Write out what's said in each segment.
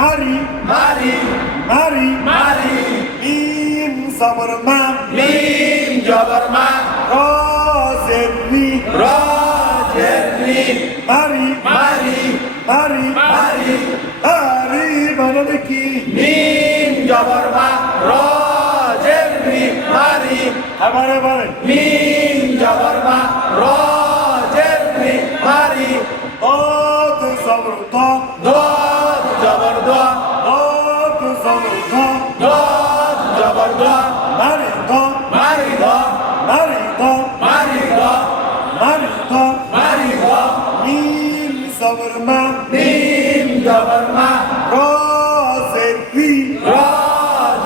মারি মারি মারি মারি মিম জবর মা মিম জবর মা র জের রি র জের রি মারি মারি মারি মারি মারি বানানে কি মিম জবর মা র জের রি মারি আবার মিম জবর মা র জের রি মারি দদ জবর দ দদ জবর দ দদ জবর দ দদ জবর দ মারি দ মারি দ মারি দ মারি দ মারি দ মারি দ মিম জবর মা মিম জবর মা র জের রি র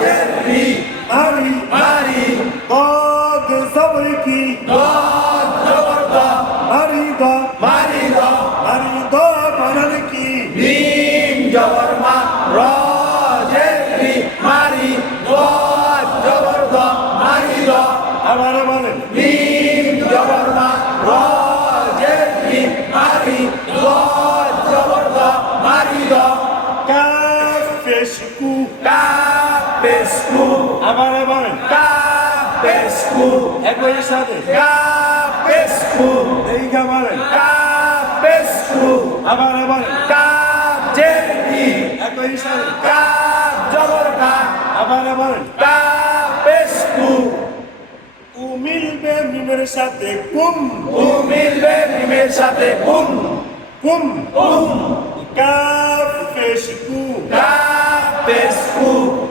জের রি মারি মারি দদ জবর কি দদ জবর দ মারি দ মারি দ মারি দ বানানে কি মিম জবর মা র জের রি মারি দদ জবর দ মারি দ আবার মিম জবর মা র জের রি মারি দদ জবর দ মারি দ কাফ পেশকু কাফ পেশকু আবার কাফ পেশকু একই সাথে কাফ পেশকু এই গামারে কাফ পেশকু আবার কাফ জের রি একই সাথে কাফ জবর কা আবার কাফ পেশকু উ মিলবে মিমের সাথে কুম উ মিলবে মিমের সাথে কুম কুম কুম কাফ পেশকু কাফ পেশকু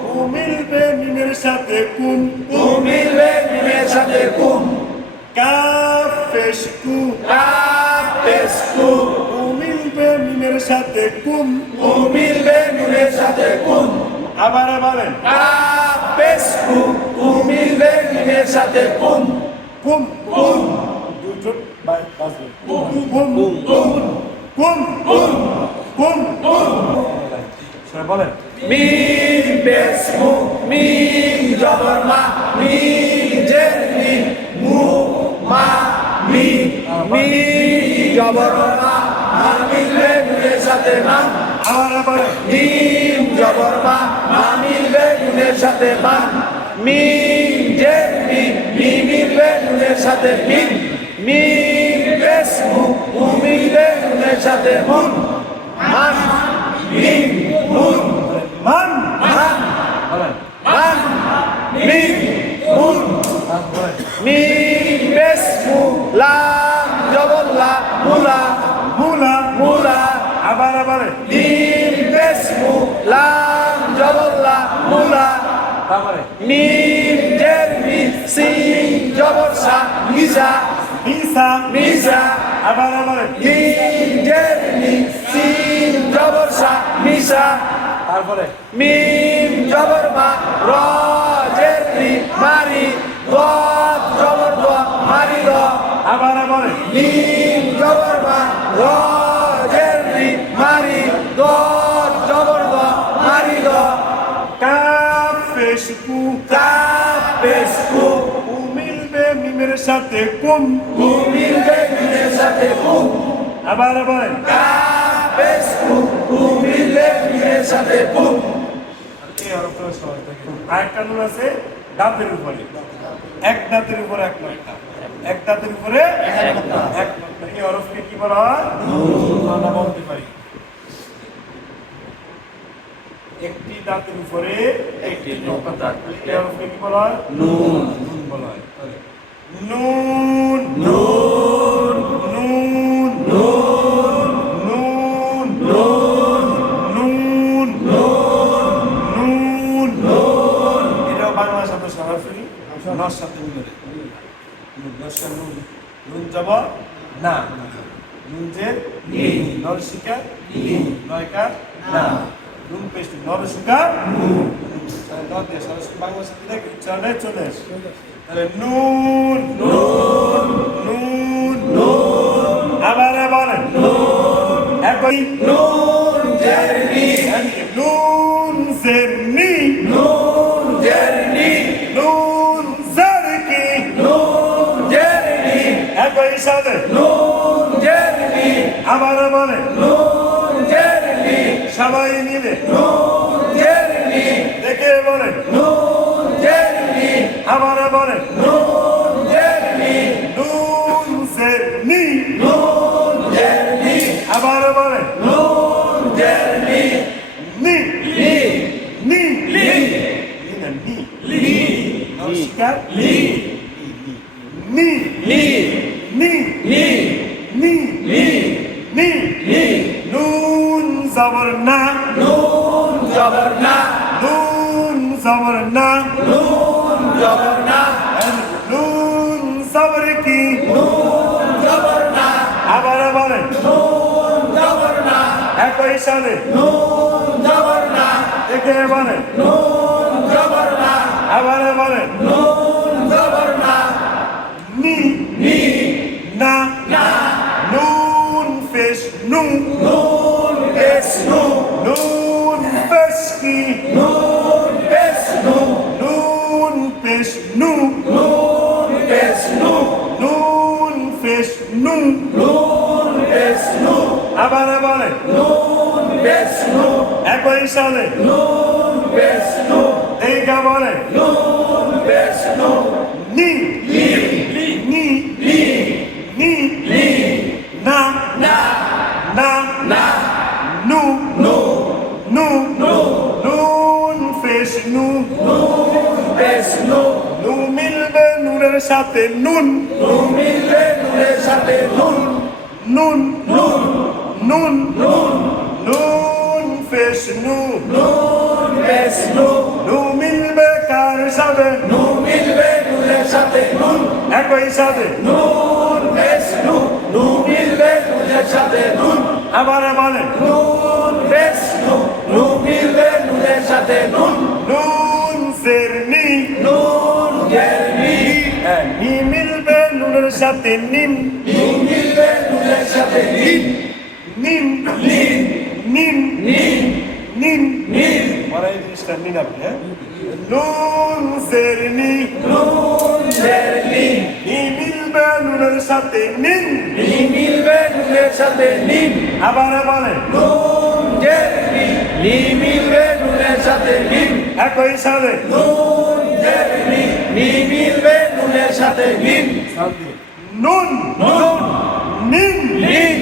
উ মিলবে মিমের সাথে কুম উ মিলবে মিমের সাথে কুম কাফ পেশকু কাফ পেশকু উ মিলবে মিমের সাথে কুম উ মিলবে মিমের সাথে কুম আবার কাফ পেশকু উ মিলবে মিমের সাথে কুম কুম কুম দুটো বাজবে কুম কুম কুম কুম কুম কুম সবাই বলেন মিম পেশকু মিম জবর মা মিম জের রি মু মা মি মিম জবর মা মা মিলবে মিমের সাথে মা আবার মিম জবর মা মা মিলবে নুনের সাথে মা মিম জের মি মি মিলবে নুনের সাথে মিম মিম পেশকু মু মিলবে নুনের সাথে মুন মান মিম মুন মান মান বলেন মান মিম মুন বলেন মিম পেশকু লাম জবর লা মুলা মুলা মুলা আবার মিম পেশকু লাম জবর লা মুলা তারপরে মিম জের মি সিন জবর সা মিজা মিসা মিজা আবার মিম জের মি সিন জবর সা মিজা তারপরে মিম জবর মা র জের রি মারি দদ জবর দ মারি দ আবার মিম জবর মা র জের রি মারি দদ জবর দ মারি দ কাফ পেশকু কাফ পেশকু উ মিলবে মিমের সাথে কুম উ মিলবে মিমের সাথে কুম আবার কাফ পেশকু উ মিলবে মিমের সাথে কুম এই অর্থটা সহজ থাকে আরেকটা নুন আছে দাঁতের উপরে এক দাঁতের উপরে এক নকটা এক দাঁতের উপরে এক নকটা এই অরফকে কি বলা হয় আমরা বলতে পারি একটি দাঁতের উপরে একটি নকটা এই অরফকে কি বলা হয় নুন নুন বলা হয় তাহলে নুন নুন নুন নুন নুন নুন নুন নুন এটাও বাংলা শব্দ সরাসরি নর সাথে মিলে নরসা নুন নুন যাব না নুন যে নর শিকা নয়কা না নুন পেস্ট নর শিকা নুন নর দিয়ে সরাসরি বাংলা সাথে দেখ উচ্চারণে চলে আসে তাহলে নুন নুন নুন নুন আবার বলেন নুন একই নুন জের নি নুন জেরনি নুন জের নি নুন জারকি নুন জের নি একই সাথে নুন জের নি আবার বলেন নুন জের নি সবাই মিলে নুন জের নি দেখে বলেন নুন জের নি আবার বলেন নুন জের নি নুন জের নি নুন জের নি আবার বলেন নুন জের নি নি লি নি লি না নি লি নমস্কার লি নি লি নি লি নি লি নি লি নুন জবর না নুন জবর না নুন জবর না নুন জবর না নুন জবর কি নুন জবর না আবার বলেন নুন জবর না একই সাথে নুন জবর না দেখে বলেন নুন জবর না আবার বলেন নুন জবর না নি নি না না নুন ফেস নু নুন পেশ নু নুন ফেস কি নুন পেশ নু নুন ফেস নু নুন পেশ নু নুন ফেস নু নুন পেশ নু আবার বলেন নুন পেশ নু একই সাথে নুন পেশ নু দেখা বলেন নুন পেশ নু নি লি নি লি নি লি না না না না নু নু নু নু নুন ফেস নু নুন পেশ নু নু মিলবে নুনের সাথে নুন নু মিলবে নুনের সাথে নুন নুন নুন নুন নুন নুন ফেস নু নুন পেশ নু নু মিলবে কার সাথে নু মিলবে নুনের সাথে নুন একই সাথে নুন পেশ নু নু মিলবে নুনের সাথে নুন আবার বলেন নুন পেশ নু নু মিলবে নুনের সাথে নুন নুন জের নি নুন জের নি নি মিলবে নুনের সাথে নিম নু মিলবে নুনের সাথে নিন নিম নিন নিম নিন নিম নিন মানে এই জিনিসটা নিন আপনি হ্যাঁ নুন জের নি নুন জের নি নি মিলবে নুনের সাথে নিন নি মিলবে নুনের সাথে নিন আবার বলেন নুন জের নি নি মিলবে নুনের সাথে নিন একই সাথে নুন জের নি নি মিলবে নুনের সাথে নিন নুন নুন নিন নিন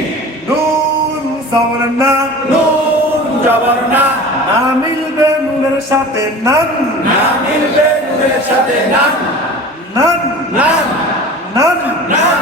নুন জবর না নুন জবর না না মিলবে নুনের সাথে নান না মিলবে নুনের সাথে নান নান নান নান নান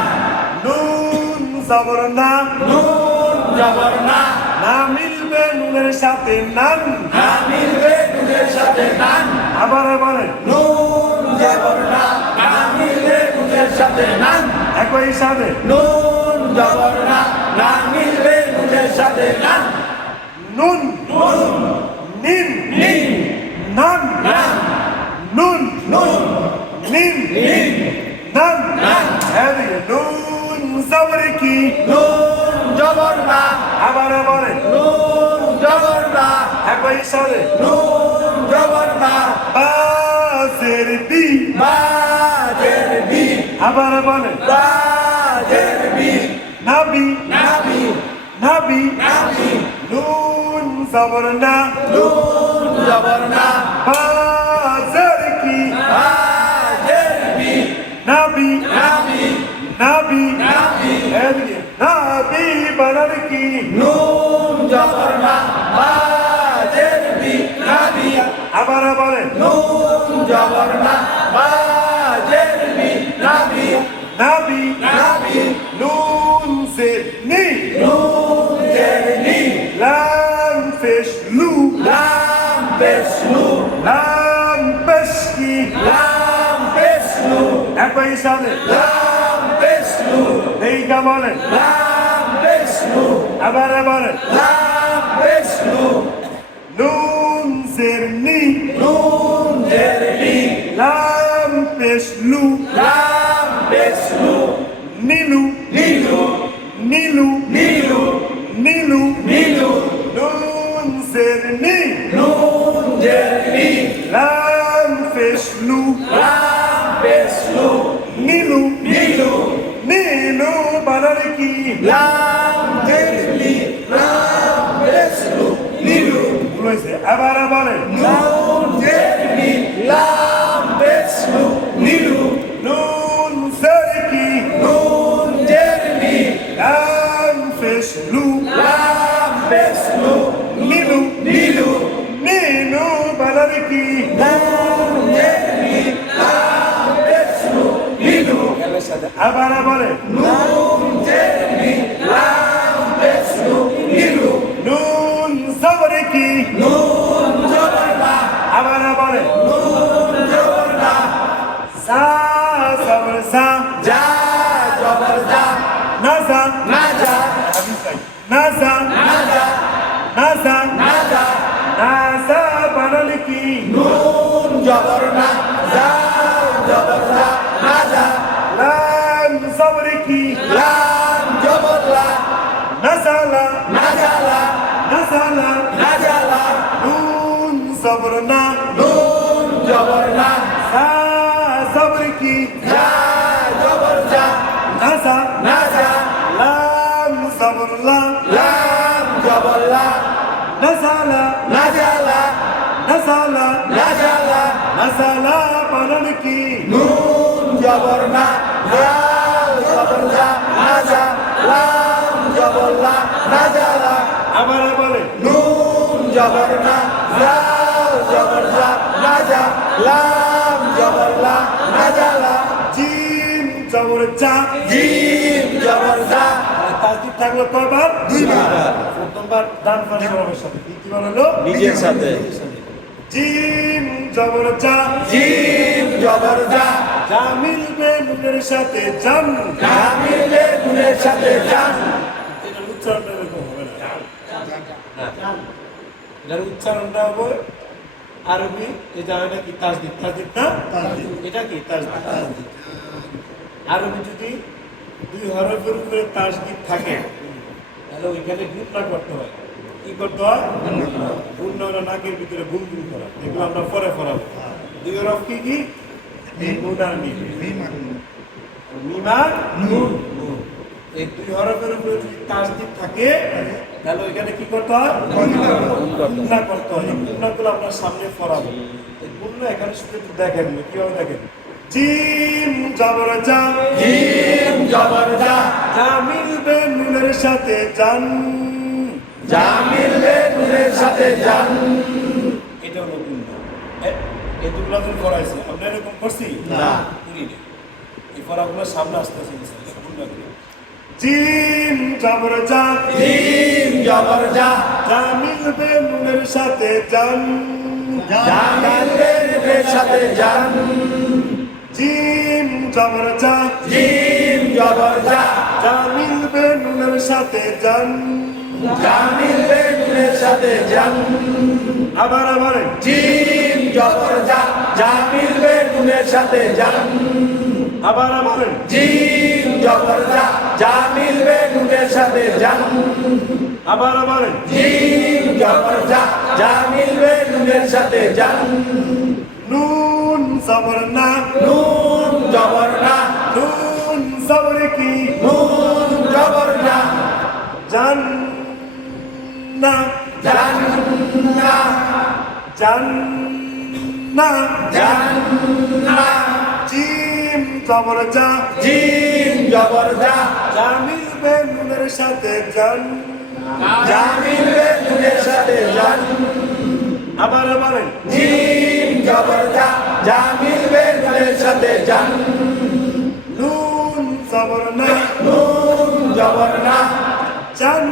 নুন জবর না নুন জবর না না মিলবে নুনের সাথে নান না মিলবে নুনের সাথে নান আবার বলেন নুন জবর না না মিলবে নুনের সাথে নান একই সাথে নুন জবর না না মিলবে নুনের সাথে নান নুন নুন নিন নিন নান নান নুন নুন নিন নিন নান নান এদিকে নুন জবর কি নুন জবর না আবার বলেন নুন জবর না একই সাথে নুন জবর না বাজের বি বাজের বি আবার বলেন বাজের বি নাবি নাবি নাবি নাবি নুন জবর না নুন জবর না বাজের কি বাজের বি নাবি নাবি নাবি নাবি এদিকে নাবি বানার কি নুন জবর না বাজের বি নাবি আবার বলেন নুন জবর না বাজের বি নাবি নাবি নাবি নুন সে নি নুন জের নি লাম ফেস লু লাম পেশ নু লাম পেশ কি লাম পেশ নু একই সাথে লাম পেশ নু এইটা বলেন লাম পেশ নু আবার বলেন লাম পেশ নু নুন জের নি নুন জের নি লাম পেশ লু লাম পেশ নু নিলু নীলু নিলু নীলু নিলু নীলু নুন জের নি নুন জের নি লাম পেশ লু লাম পেশ নু নিলু নীলু নিলু বানার কি লাম জের নি লাম পেশ নু নীলু হয়েছে, আবার বলেন নুন জের মি লাম পেশ লু নীলু নুন জের কি নুন জের মি লাম পেশ লু লাম পেশ লু নীলু নীলু নীলু বানান কি নুন জের মি লাম পেশ লু নীলু আবার বলেন নুন জের মি লাম পেশ লু নীলু নুন জবর কি নুন জবর না আবার বলেন নুন জবর না সা জবর সা যা জবর যা নাজা না যা নাজা না যা নাজা না যা নাজা বানান কি নুন জবর না যা জবর যা না যা লাম জবর কি লাম জবর লা নাজালা না জালা নাজালা না জালা নুন জবর না নুন জবর না সা জবর কি যা জবর যা নাজা না যা লাম জবর লা লাম জবর লা নাজালা না জালা নাজালা না জালা নাজালা বানান কি নুন জবর না লাল জবর যা না যা লাম জবর লা না জালা আবার বলেন নুন জবর না লাল জবর যা না যা লাম জবর লা না জালা জিম জবর চা জিম জবর যা তাসদিদ থাকলো কয়বার দুইবার প্রথমবার ডান পাশে বরাবর সাথে দ্বিতীয়বার হলো নিজের সাথে জিম জবর চা জিম জবর যা যা মিলবে নুনের সাথে জান জামিলে নুনের সাথে জান এটার উচ্চারণটা এরকম হবে না এটার উচ্চারণটা হবে আরবি এটা হয় নাকি তাসদিদ তাসদিদ না এটা কি তাসদিদ আরবি যদি দুই হরফের উপরে তাসদিদ থাকে তাহলে ওইখানে গুণনা করতে হয় কি করতে হয় গুণনা হলো নাকের ভিতরে গুনগুন করা এগুলো আমরা পরে পড়াবো দুই হরফ কি কি নুন আর মিম মিমা নুন এই দুই হরফের উপরে যদি তাসদিদ থাকে তাহলে ওইখানে কি করতে হয় গুণনা করতে হয় গুণনাগুলো আপনার সামনে পড়াবো এই গুণনা এখানে শুধু একটু দেখেন কিভাবে দেখেন জিম জবর জা জিম জবর যা যা মিলবে নুনের সাথে জান জামিলে নুনের সাথে জান এটা হলো গুণনা এই দুগুলা তো করাইছে আমরা এরকম করছি না। করি না এই পড়াগুলো সামনে আসতেছে গুণনাগুলো জিম জবর জা জিম জবর যা যা মিলবে নুনের সাথে জান জামিলে নুনের সাথে জান জিম জবর জা জিম জবর যা যা মিলবে নুনের সাথে জান জামিলে নুনের সাথে জান আবার আবার জিম জবর যা জামিলে নুনের সাথে জান আবার আবার জিম জবর যা জামিলে নুনের সাথে জান আবার আবার জিম জবর যা জামিলে নুনের সাথে জান নুন জবর না নুন জবর না নুন জবর কি নুন জবর না জান না জান না জান না জান না জিম জবর যা জিম জবর যা যা মিলবে নুনের সাথে জান জামিলে নুনের সাথে জান আবার আবার জিম জবর যা জামিলে নুনের সাথে জান নুন জবর না নুন জবর না জান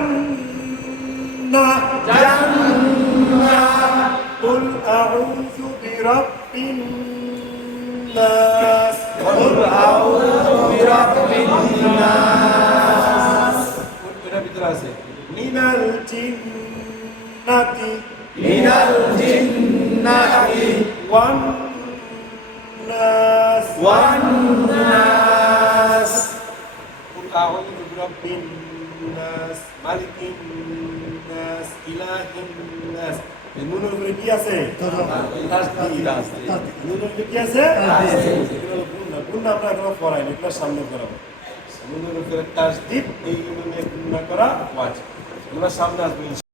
না জান না قل أعوذ برب الناس قل أعوذ برب الناس এটার ভিতরে আছে মিনাল জিন্নাতি من الجنة ওয়ান নাস والناس قل أعوذ برب الناس مالك الناس إله الناس নুনের উপরে কি আছে তাসদিদ নুনের উপরে কি আছে এগুলো গুণনা গুণনা আমরা এখনো পড়াইনি এগুলো সামনে করাবো নুনের উপরে তাসদিদ এই নুনের গুণনা করা ওয়াজিব এগুলো সামনে আসবে